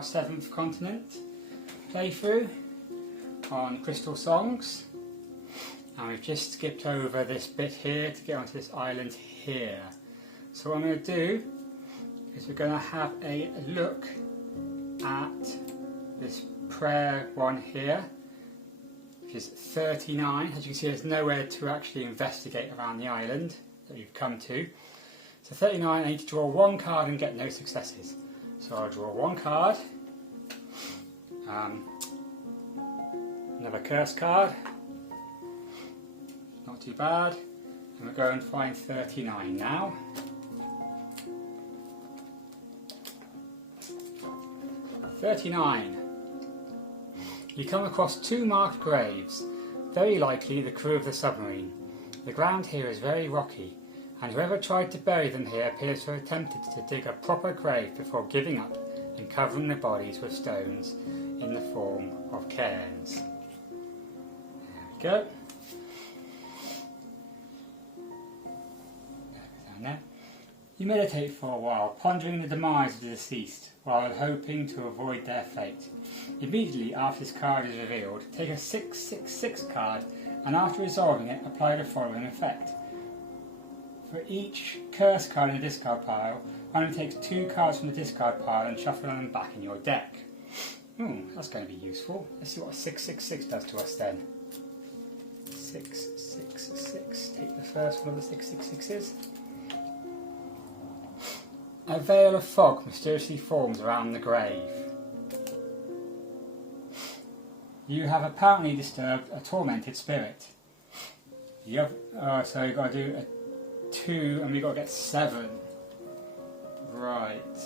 our 7th continent playthrough on Crystal Songs, and we've just skipped over this bit here to get onto this island here. So what I'm going to do is we're going to have a look at this prayer one here, which is 39. As you can see, there's nowhere to actually investigate around the island that you've come to. So 39, I need to draw one card and get no successes. So I'll draw one card, another curse card, not too bad, and we'll go and find 39 now. "39. You come across 2 marked graves, very likely the crew of the submarine. The ground here is very rocky, and whoever tried to bury them here appears to have attempted to dig a proper grave before giving up and covering the bodies with stones in the form of cairns." There we go. Down there. You meditate for a while, pondering the demise of the deceased, while hoping to avoid their fate. Immediately after this card is revealed, take a 666 card, and after resolving it, apply the following effect. For each curse card in the discard pile, randomly takes 2 cards from the discard pile and shuffle them back in your deck. That's going to be useful. Let's see what 666 does to us then. 666. Take the first one of the 666s. A veil of fog mysteriously forms around the grave. You have apparently disturbed a tormented spirit. So you've got to do a 2 and we've got to get 7. Right.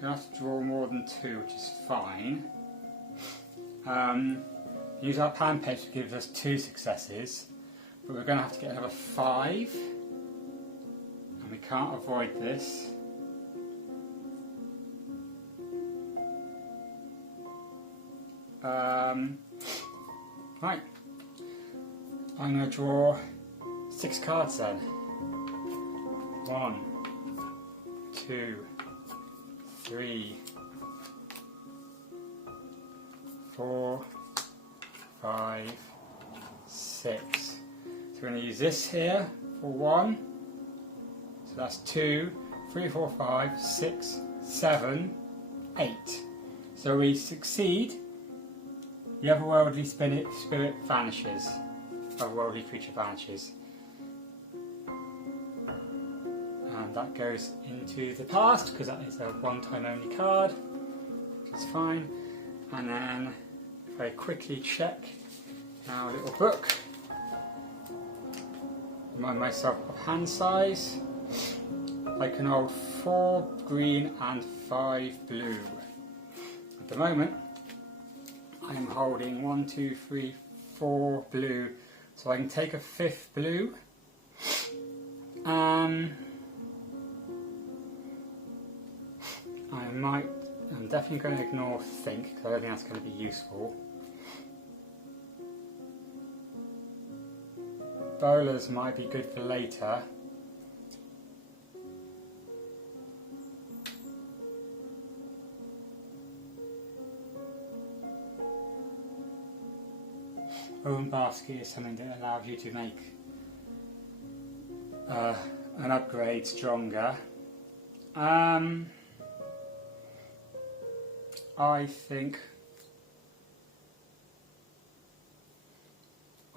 You have to draw more than 2, which is fine. Use our pan page to give us 2 successes, but we're going to have to get another 5. And we can't avoid this. Right. I'm going to draw 6 cards then. 1, 2, 3, 4, 5, 6. So we're going to use this here for 1. So that's 2, 3, 4, 5, 6, 7, 8. So we succeed. The otherworldly spirit vanishes. Otherworldly creature vanishes. And that goes into the past because that is a one-time only card, which is fine. And then very quickly check our little book. Remind myself of hand size. I can hold 4 green and 5 blue. At the moment, I am holding 1, 2, 3, 4 blue, so I can take a 5th blue. I'm definitely going to ignore think, because I don't think that's going to be useful. Bolas might be good for later. Own basket is something that allows you to make an upgrade stronger. I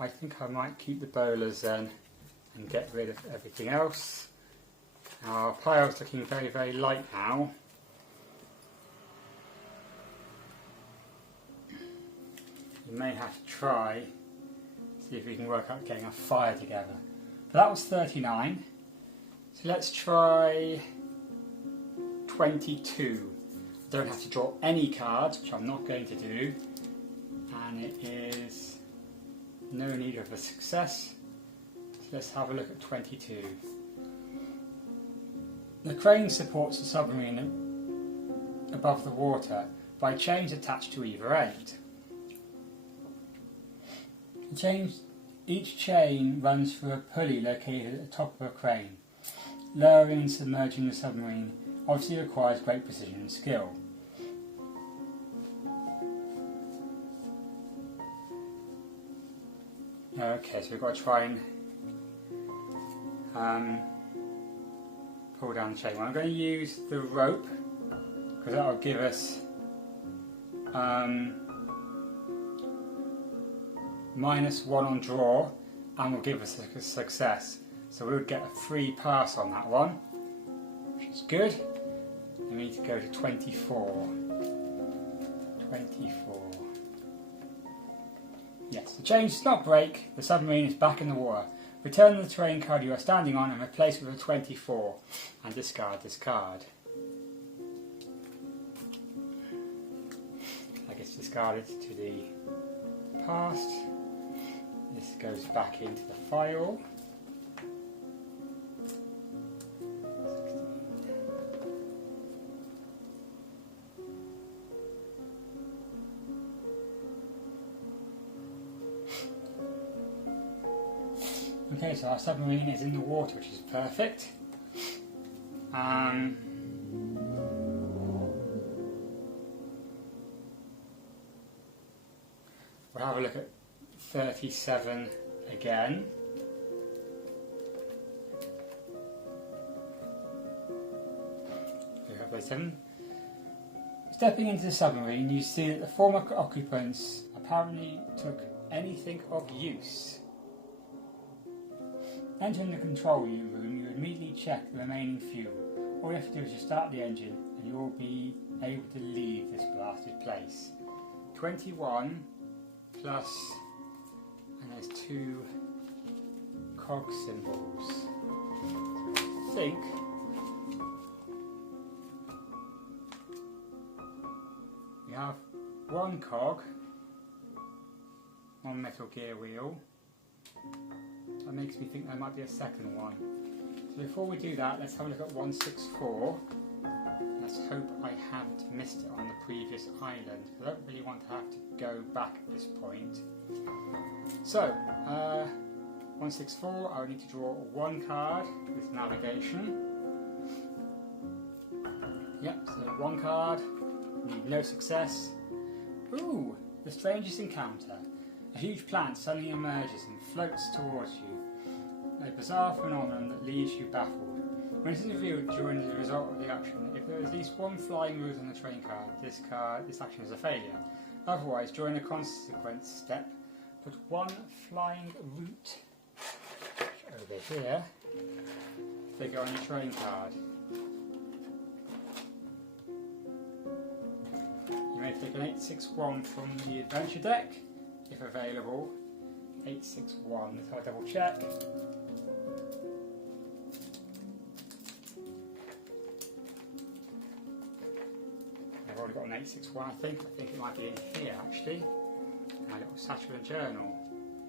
think I might keep the bolas then and get rid of everything else. Now our pile's looking very, very light now. You may have to try, see if we can work out getting a fire together. But that was 39. So let's try 22. Don't have to draw any cards, which I'm not going to do. And it is no need of a success. So let's have a look at 22. The crane supports the submarine above the water by chains attached to either end. Each chain runs through a pulley located at the top of a crane, lowering and submerging the submarine obviously requires great precision and skill. Okay, so we've got to try and pull down the chain. Well, I'm going to use the rope because that will give us -1 on draw and will give us a success. So we'll get a free pass on that one, which is good. We need to go to 24. 24. Yes, the chain does not break. The submarine is back in the water. Return the terrain card you are standing on and replace it with a 24. And discard this card. That gets discarded to the past. This goes back into the file. Okay, so our submarine is in the water, which is perfect. We'll have a look at 37 again. Stepping into the submarine, you see that the former occupants apparently took anything of use. Entering the control room, you immediately check the remaining fuel. All you have to do is just start the engine and you will be able to leave this blasted place. 21 plus, and there's 2 cog symbols. I think we have 1 cog, 1 metal gear wheel. That makes me think there might be a second one. So before we do that, let's have a look at 164. Let's hope I haven't missed it on the previous island, because I don't really want to have to go back at this point. So, 164, I would need to draw 1 card with navigation. Yep, so 1 card, need no success. Ooh, the strangest encounter. A huge plant suddenly emerges and floats towards you. A bizarre phenomenon that leaves you baffled. When it is revealed during the result of the action, if there is at least 1 flying route on the terrain card, this action is a failure. Otherwise, during a consequence step, put 1 flying route over here. They go on your terrain card. You may take an 861 from the adventure deck, if available. 861, let's have a double check. I've already got an 861, I think it might be in here actually. My little satchel and journal.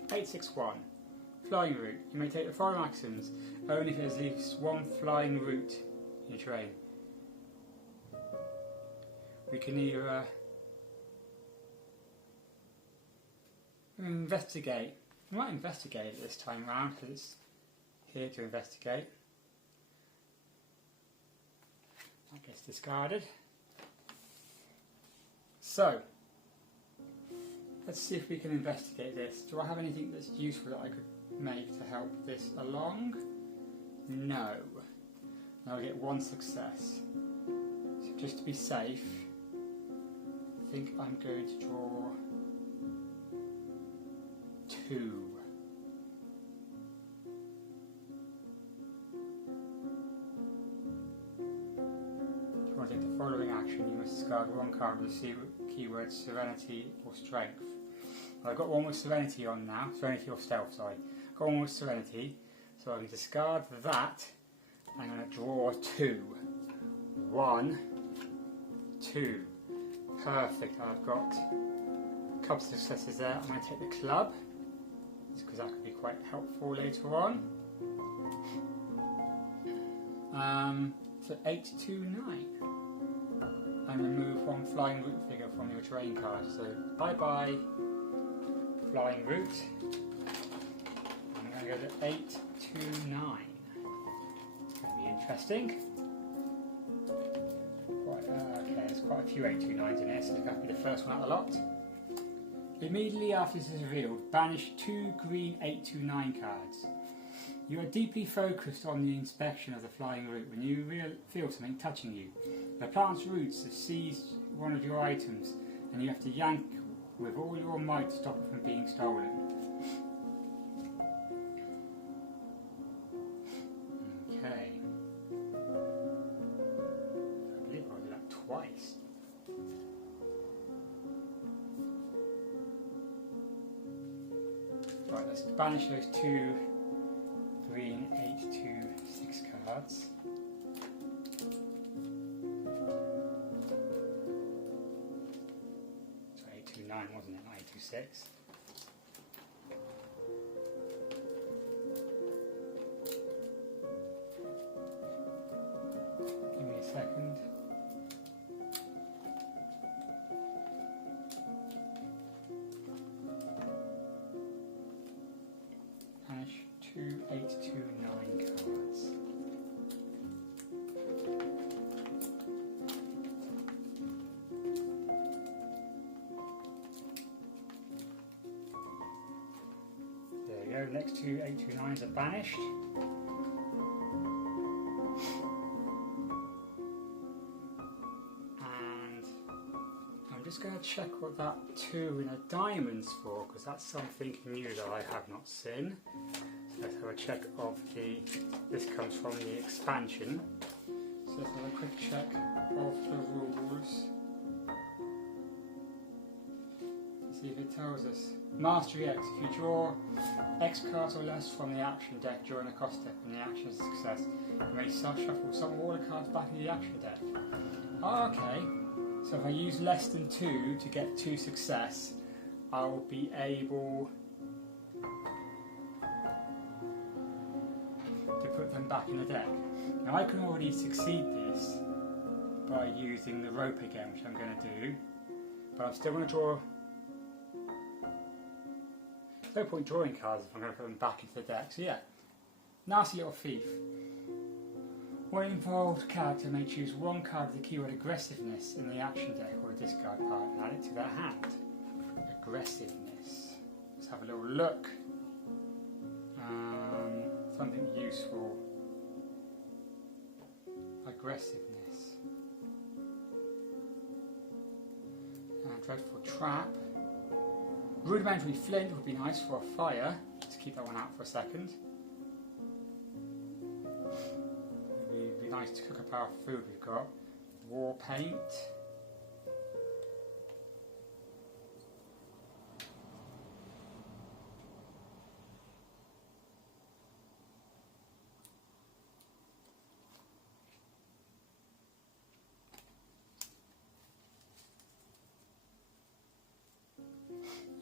861, flying route. You may take the following actions only if there's at least 1 flying route in your terrain. We can either investigate. We might investigate it this time round because it's here to investigate. That gets discarded. So, let's see if we can investigate this. Do I have anything that's useful that I could make to help this along? No. I'll get 1 success. So just to be safe, I think I'm going to draw 2. If you want to take the following action, you must discard 1 card with the keyword Serenity or Strength. Well, I've got 1 with Serenity on now, Serenity or Stealth, sorry. I've got 1 with Serenity, so I can discard that. I'm going to draw 2. 1, 2. Perfect, I've got a couple of successes there. I'm going to take the club, because that could be quite helpful later on. So 829. And remove 1 flying route figure from your terrain card. So bye bye, flying route. I'm going to go to 829. It's going to be interesting. quite a few 829s in here, so look at the first one out of the lot. Immediately after this is revealed, banish 2 green 829 cards. You are deeply focused on the inspection of the flying root when you feel something touching you. The plant's roots have seized one of your items and you have to yank with all your might to stop it from being stolen. Okay. I believe I did that twice. Right, let's banish those 2 green 826 cards. So 829 wasn't it, not 826. Give me a second. Banish 2 829 cards. There you go, next 2 829s are banished. And I'm just going to check what that 2 in a diamond's for, because that's something new that I have not seen. Let's have a check of this comes from the expansion. So let's have a quick check of the rules. See if it tells us. Mastery X. If you draw X cards or less from the action deck during a cost step and the action is a success, you may shuffle some of all the cards back in the action deck. Oh, okay. So if I use less than 2 to get 2 success, I will be able to put them back in the deck. Now I can already succeed this by using the rope again, which I'm going to do, but I'm still going to draw. There's no point drawing cards if I'm going to put them back into the deck. So yeah, nasty little thief. One involved character may choose one card with the keyword aggressiveness in the action deck or the discard pile and add it to their hand. Aggressiveness. Let's have a little look. Something useful. Aggressiveness. Dreadful trap. Rudimentary flint would be nice for a fire. Let's keep that one out for a second. It'd be nice to cook up our food we've got. War paint.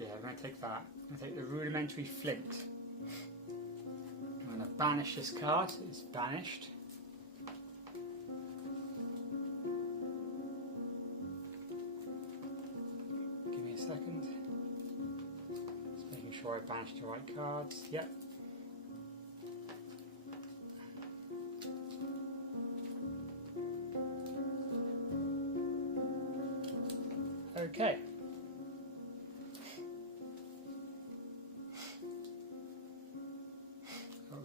Yeah, I'm going to take that. I'm going to take the rudimentary flint. I'm going to banish this card. It's banished. Give me a second. Just making sure I banished the right cards. Yep. Okay.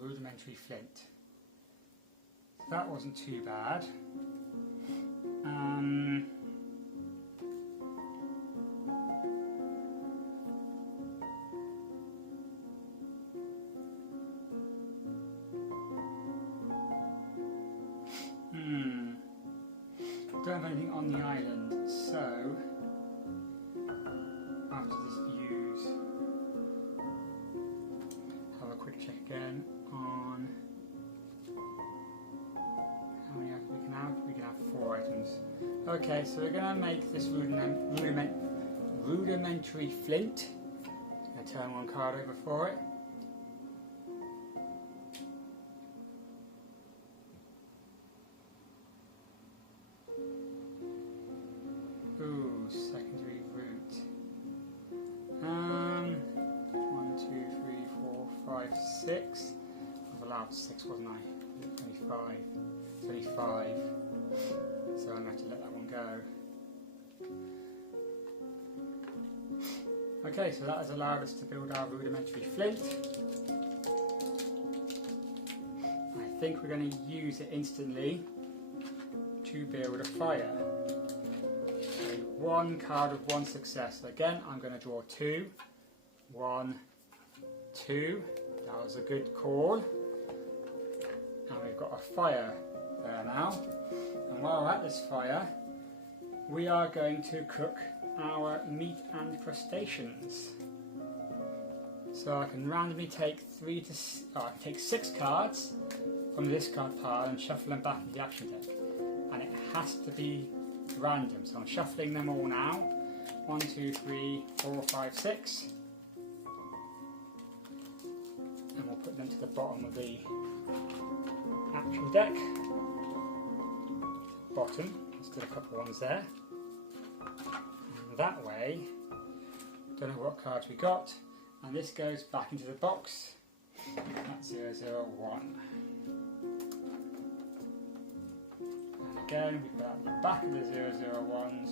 Rudimentary flint. That wasn't too bad. Don't have anything on the island, so after this use, have a quick check again on how many items we can have. We can have 4 items. Okay, so we're going to make this rudimentary flint. I'm going to turn one card over for it. Ooh, secondary root. 1, 2, 3, 4, 5, 6. I've allowed 6, wasn't I? Only 5. It's only 5. So I'm going to have to let that one go. Okay, so that has allowed us to build our rudimentary flint. I think we're going to use it instantly to build a fire. So 1 card of 1 success. So again, I'm going to draw 2. 1, 2. That was a good call. And we've got a fire there now. And while we're at this fire, we are going to cook our meat and crustaceans. So I can randomly take 6 cards from the discard pile and shuffle them back into the action deck. And it has to be random. So I'm shuffling them all now. 1, 2, 3, 4, 5, 6. And we'll put them to the bottom of the action deck. Bottom, there's still a couple of ones there. And that way, don't know what cards we got, and this goes back into the box at 001. And again, we put out the back of the 001s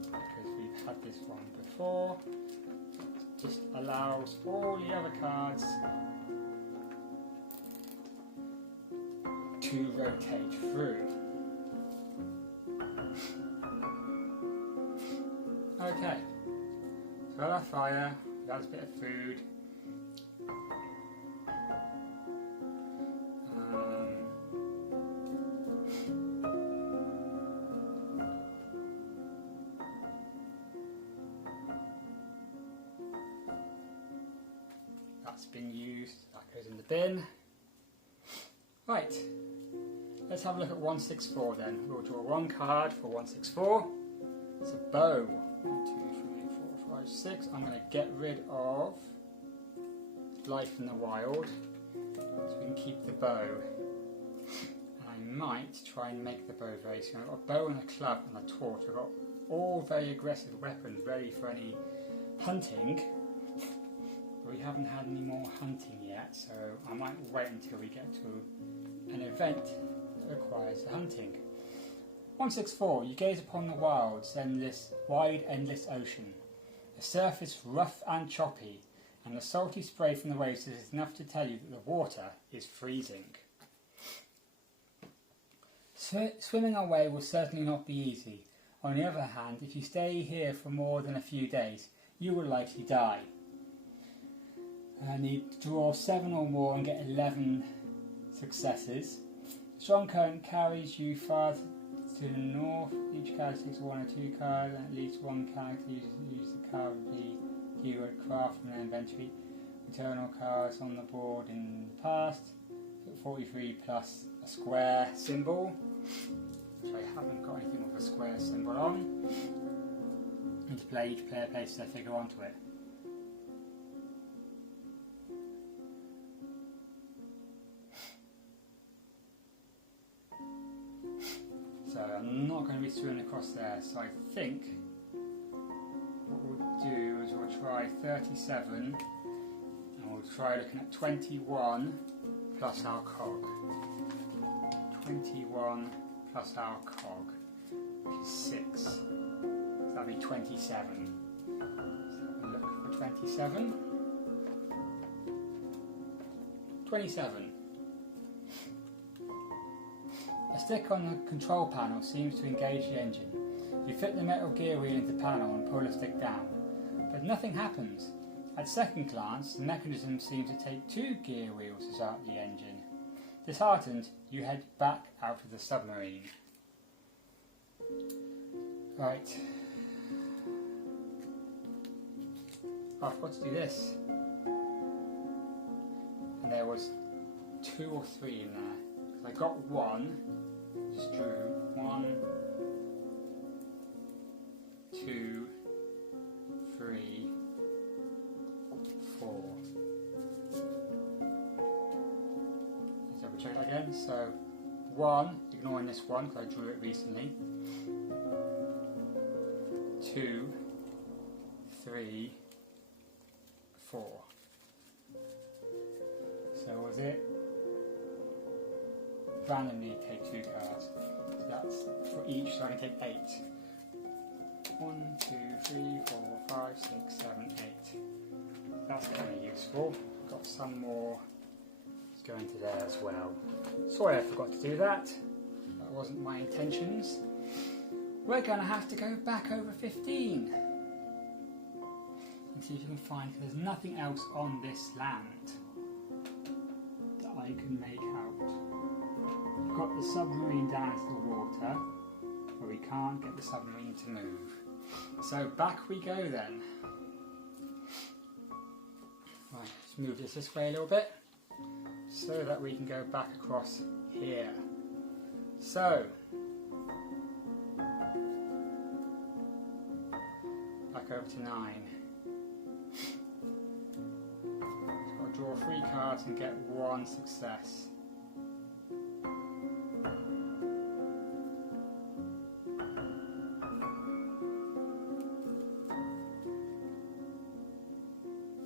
because we've had this one before. It just allows all the other cards to rotate through. Okay, so we've got our fire, we've got a bit of food. That's been used, that goes in the bin. Right, let's have a look at 164 then. We'll draw 1 card for 164. It's a bow. 1, 2, 3, 4, 5, 6. I'm going to get rid of Life in the Wild so we can keep the bow. And I might try and make the bow very soon. I've got a bow and a club and a torch. I've got all very aggressive weapons ready for any hunting. But we haven't had any more hunting yet, so I might wait until we get to an event that requires the hunting. 164. You gaze upon the wilds, then this wide, endless ocean. The surface rough and choppy, and the salty spray from the waves is enough to tell you that the water is freezing. Swimming away will certainly not be easy. On the other hand, if you stay here for more than a few days, you will likely die. I need to draw 7 or more and get 11 successes. The strong current carries you far to the north. Each character takes 1 or 2 cards, and at least one character uses the card with the keyword craft from their inventory. Eternal cards on the board in the past. 43 plus a square symbol, which I haven't got anything with a square symbol on. And to play, each player places their figure onto it. So I'm not going to be swimming across there, so I think what we'll do is we'll try 37 and we'll try looking at 21 plus our cog. 21 plus our cog, which is 6. So that'll be 27. So we'll look for 27. 27. A stick on the control panel seems to engage the engine. You fit the metal gear wheel into the panel and pull the stick down, but nothing happens. At second glance, the mechanism seems to take 2 gear wheels to start the engine. Disheartened, you head back out of the submarine. Right. Oh, I forgot to do this. And there was 2 or 3 in there. I got 1, just drew 1, 2, 3, 4. So we check that again. So 1, ignoring this one because I drew it recently. 2, 3, 4. So was it? Randomly take 2 cards. So that's for each, so I can take 8. 1, 2, 3, 4, 5, 6, 7, 8. That's kind of useful. Got some more going to there as well. Sorry I forgot to do that. That wasn't my intentions. We're going to have to go back over 15 and see if you can find, because there's nothing else on this land that I can make out. We've got the submarine down into the water, but we can't get the submarine to move. So back we go then. Right, let's move this way a little bit so that we can go back across here. So, back over to 9. So I'll draw 3 cards and get 1 success.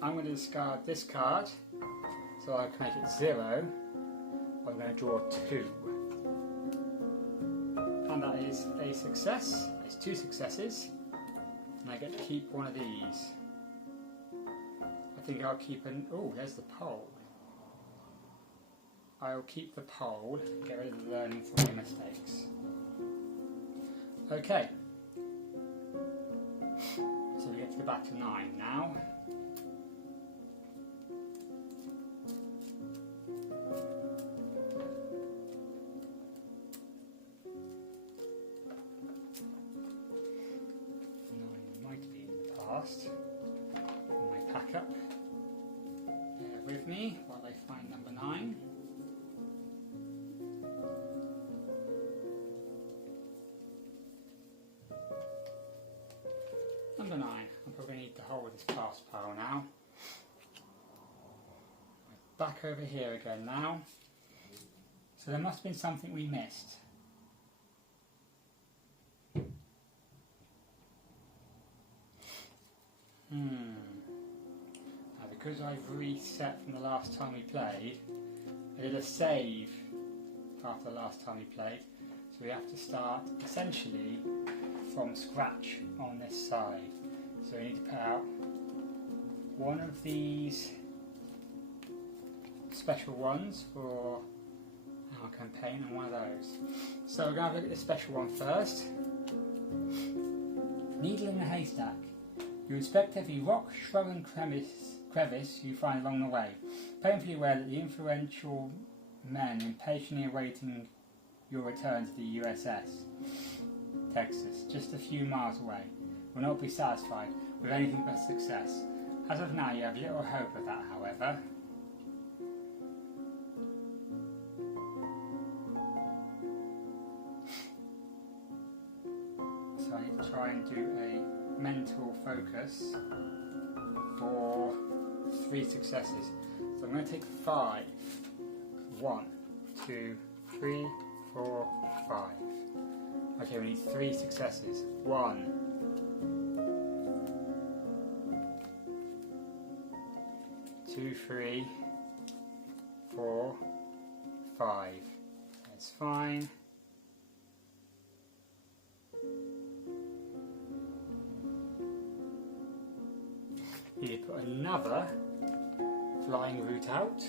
I'm going to discard this card so I can make it 0. I'm going to draw 2. And that is a success. It's 2 successes. And I get to keep one of these. I think I'll keep an... oh, there's the pole. I'll keep the pole and get rid of the learning from my mistakes. Okay. So we get to go back to 9 now. My pack up. Bear with me while I find number 9. Number 9. I probably need to hold this pass pile now. Back over here again now. So there must have been something we missed. Now because I've reset from the last time we played, I did a save after the last time we played, so we have to start essentially from scratch on this side. So we need to put out one of these special ones for our campaign and one of those. So we're going to have a look at the special one first. Needle in the haystack. You inspect every rock, shrub and crevice you find along the way, painfully aware that the influential men impatiently awaiting your return to the USS Texas, just a few miles away, will not be satisfied with anything but success. As of now, you have little hope of that, however. So I need to try and do a mental focus for 3 successes. So I'm going to take 5. 1, 2, 3, 4, 5. Okay, we need 3 successes. 1, 2, 3, 4, 5. That's fine. You put another flying route out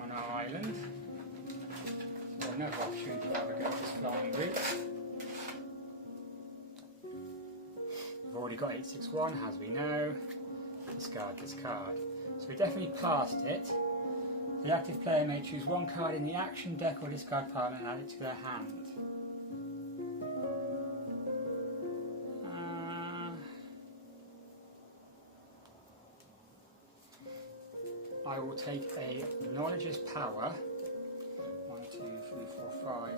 on our island. So another opportunity to have a go at this flying route. We've already got 861, as we know. Discard, discard. So we definitely passed it. The active player may choose 1 card in the action deck or discard pile and add it to their hand. I will take a knowledge is power, 1, 2, 3, 4,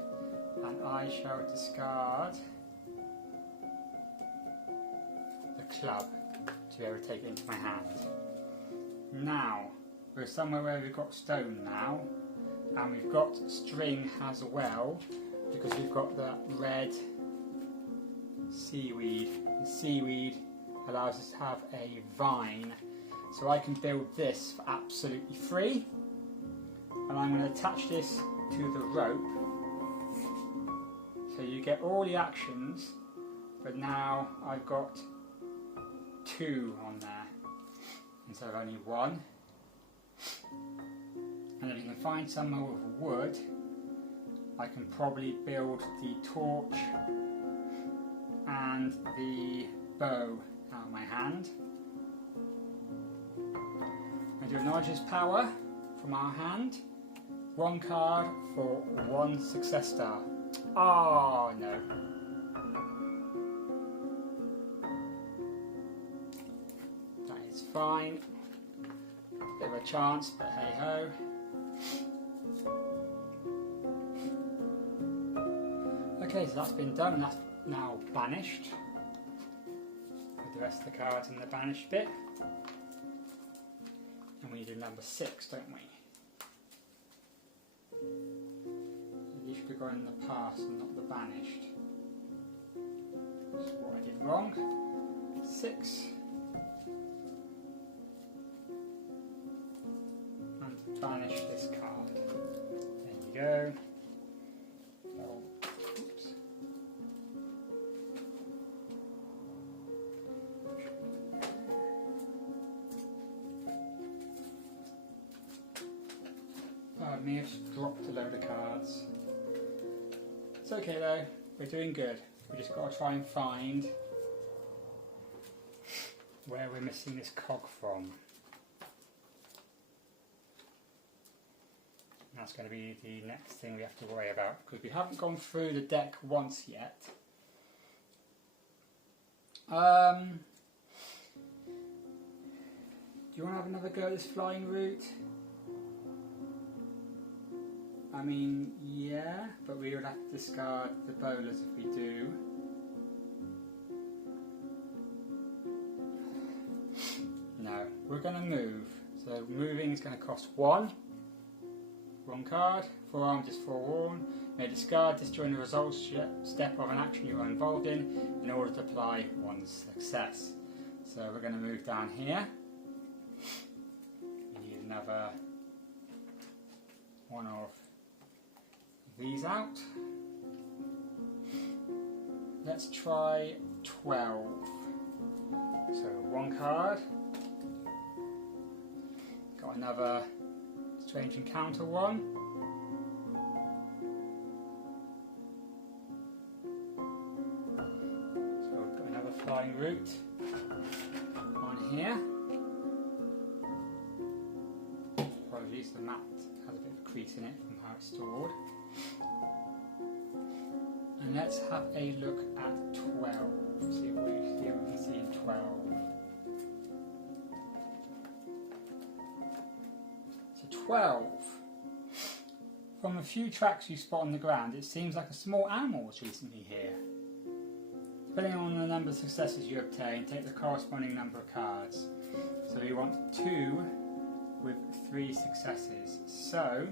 5, and I shall discard the club to be able to take it into my hand. Now, we're somewhere where we've got stone now, and we've got string as well, because we've got the red seaweed. The seaweed allows us to have a vine. So I can build this for absolutely free, and I'm going to attach this to the rope so you get all the actions but now I've got 2 on there instead of only 1. And if you can find somewhere with wood, I can probably build the torch and the bow out of my hand. I do acknowledge power from our hand. 1 card for 1 success star. Oh no. That is fine. Bit of a chance, but hey ho. Okay, so that's been done, and that's now banished. With the rest of the cards in the banished bit. And we need a number 6, don't we? You should be going in the past and not the banished. That's what I did wrong. 6. And banish this card. There you go. Oh, oops. Pardon me, I've just dropped a load of cards. It's okay though, we're doing good. We just got to try and find where we're missing this cog from. That's going to be the next thing we have to worry about, because we haven't gone through the deck once yet. Do you want to have another go at this flying route? I mean, yeah, but we would have to discard the bolas if we do. No, we're going to move. So moving is going to cost 1. 1 card. Forearmed is forewarned. May discard this during the results step of an action you are involved in order to apply 1 success. So we're going to move down here. We need another 1 of these out. Let's try 12. So 1 card. Got another strange encounter 1. So we've got another flying route on here. Apologies, the map has a bit of a crease in it from how it's stored. And let's have a look at 12. See what we can see in 12. So 12. From a few tracks you spot on the ground, it seems like a small animal was recently here. Depending on the number of successes you obtain, take the corresponding number of cards. So we want 2 with 3 successes. So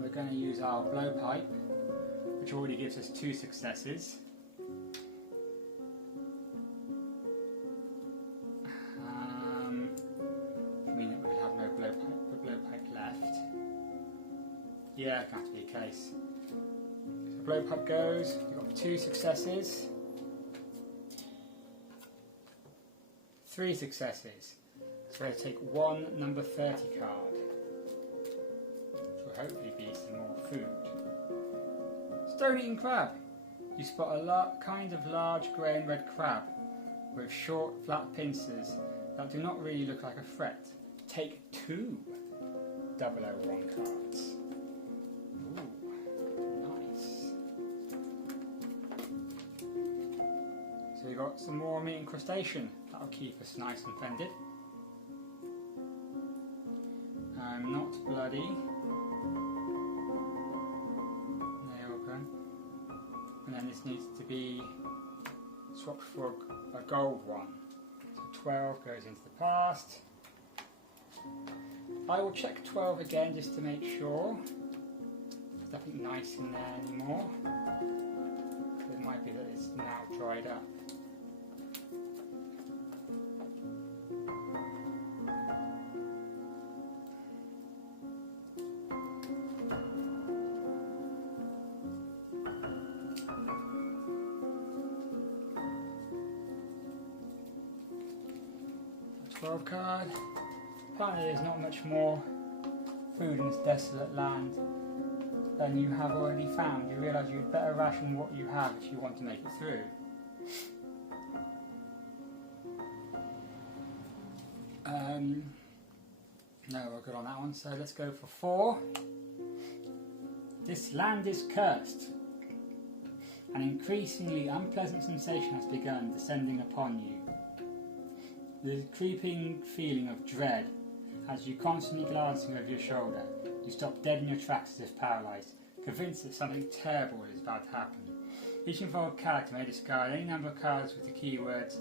we're going to use our blowpipe, which already gives us 2 successes. Mean that we would have no blowpipe left. Yeah, it can have to be the case. So blowpipe goes, we've got 2 successes. 3 successes. So we're going to take 1 number 30 card. Which will hopefully be some more food. Stone-eating crab. You spot a kind of large grey and red crab with short, flat pincers that do not really look like a threat. Take 2 001 cards. Ooh, nice. So we've got some more meat and crustacean. That'll keep us nice and fended. I'm not bloody. And then this needs to be swapped for a gold one. So 12 goes into the past. I will check 12 again just to make sure. There's nothing nice in there anymore. It might be that it's now dried up. 12 card. Apparently there's not much more food in this desolate land than you have already found. You realise you'd better ration what you have if you want to make it through. No, we're good on that one, so let's go for 4. This land is cursed. An increasingly unpleasant sensation has begun descending upon you. The creeping feeling of dread as you constantly glancing over your shoulder. You stop dead in your tracks as if paralysed, convinced that something terrible is about to happen. Each involved character may discard any number of cards with the keywords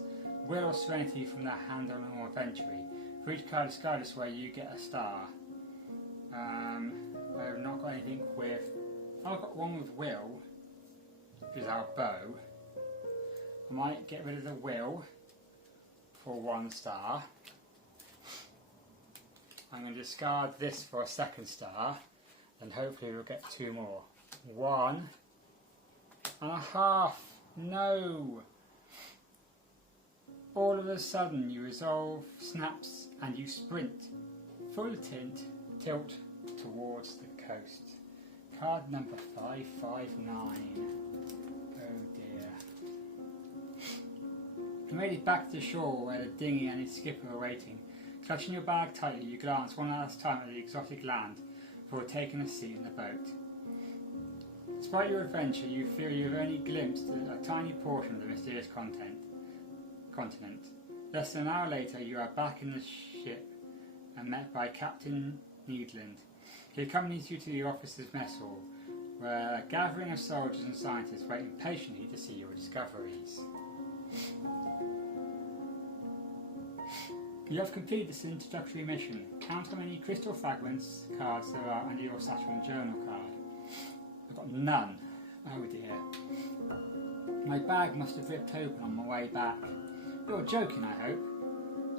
Will or Serenity from their hand on or inventory. For each card discarded this way, you get a star. I've not got anything with... I've got one with Will, which is our bow. I might get rid of the Will for 1 star. I'm going to discard this for a 2nd star, and hopefully we'll get 2 more. 1.5. No! All of a sudden you resolve, snaps, and you sprint. Full tilt towards the coast. Card number 559. Oh dear. You made it back to the shore where the dinghy and its skipper were waiting. Clutching your bag tightly, you glance one last time at the exotic land before taking a seat in the boat. Despite your adventure, you feel you have only glimpsed a tiny portion of the mysterious continent. Less than an hour later, you are back in the ship and met by Captain Needland. He accompanies you to the officers' mess hall, where a gathering of soldiers and scientists wait impatiently to see your discoveries. You have completed this introductory mission. Count how many crystal fragments cards there are under your Saturn journal card. I've got none. Oh dear. My bag must have ripped open on my way back. You're joking, I hope.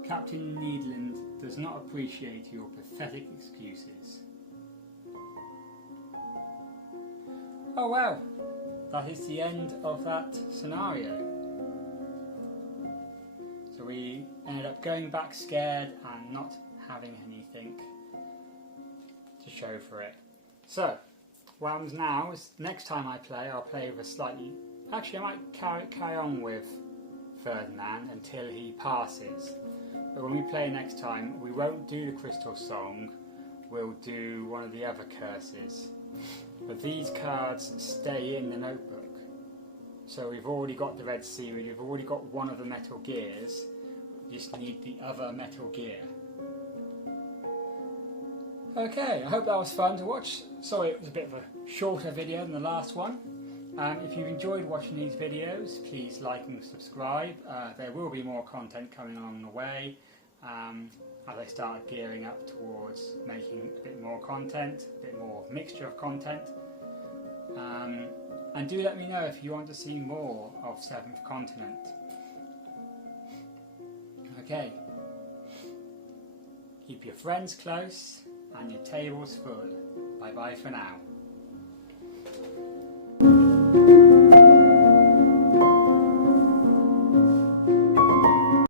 Captain Needland does not appreciate your pathetic excuses. Oh well, that is the end of that scenario. So we ended up going back scared and not having anything to show for it. So, what happens now is next time I play, I'll play with a slightly... Actually, I might carry on with Ferdinand until he passes. But when we play next time, we won't do the Crystal Song, we'll do one of the other curses. But these cards stay in the notebook. So we've already got the Red Seaweed, we've already got one of the Metal Gears, we just need the other Metal Gear. Okay, I hope that was fun to watch. Sorry it was a bit of a shorter video than the last one. If you've enjoyed watching these videos, please like and subscribe. There will be more content coming along the way as I start gearing up towards making a bit more content, a bit more mixture of content. And do let me know if you want to see more of Seventh Continent. Okay. Keep your friends close and your tables full. Bye bye for now.